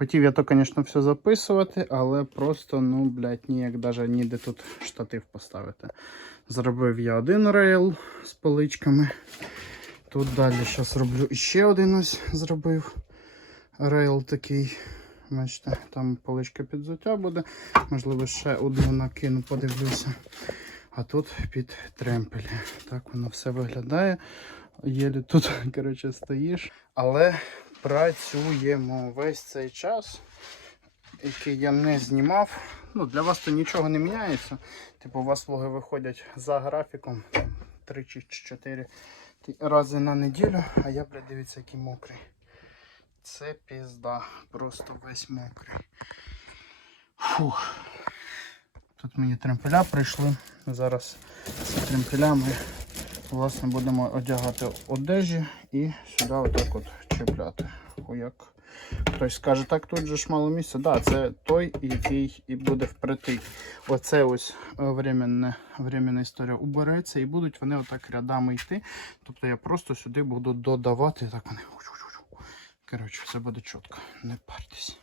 Хотів я то, звісно, все записувати, але просто, ну, блядь, ніяк даже ніде тут штатив поставити. Зробив я один рейл з поличками. Тут далі зараз роблю ще один ось зробив рейл такий. Бачите, там поличка під взуття буде. Можливо, ще одну накину, подивлюся. А тут під тремпелі. Так воно все виглядає. Єлі тут, коротше, стоїш. Але працюємо весь цей час, який я не знімав. Ну, для вас то нічого не міняється. Типу, у вас влоги виходять за графіком 3 чи 4 рази на неділю, а я, блядь, дивіться, який мокрий. Це пізда, просто весь мокрий. Фух. Тут мені тремпеля прийшли. Зараз з тремпелями власне будемо одягати одежі і сюди отак от чіпляти. Хуяк. Хтось скаже, так тут же ж мало місця. Да, це той, який і буде впритик. Оце ось е, временне, временна історія убереться і будуть вони отак рядами йти. Тобто я просто сюди буду додавати. Так вони. Коротше, все буде чітко. Не партесь.